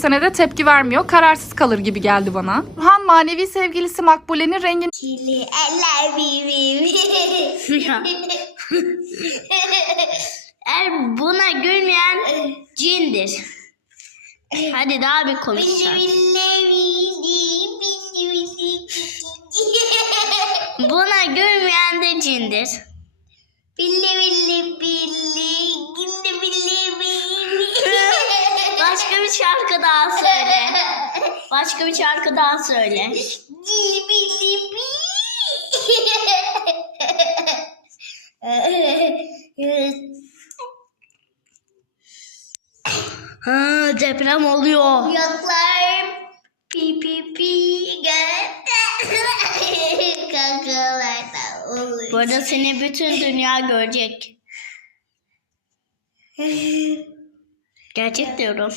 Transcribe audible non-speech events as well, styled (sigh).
seslerine de tepki vermiyor. Kararsız kalır gibi geldi bana. Burhan manevi sevgilisi Makbule'nin rengini Çili eller. Eğer buna gülmeyen cindir. Hadi daha bir konuşacağım. Buna gülmeyen de cindir. Billi billi billi Başka bir şarkı daha söyle. (laughs) Başka bir şarkı daha söyle. Billi billi. Ha, deprem oluyor. Yoklar pi pi pi gökte (laughs) kakalarda oluyor. Bu arada seni bütün dünya görecek. (laughs) Gerçek diyorum.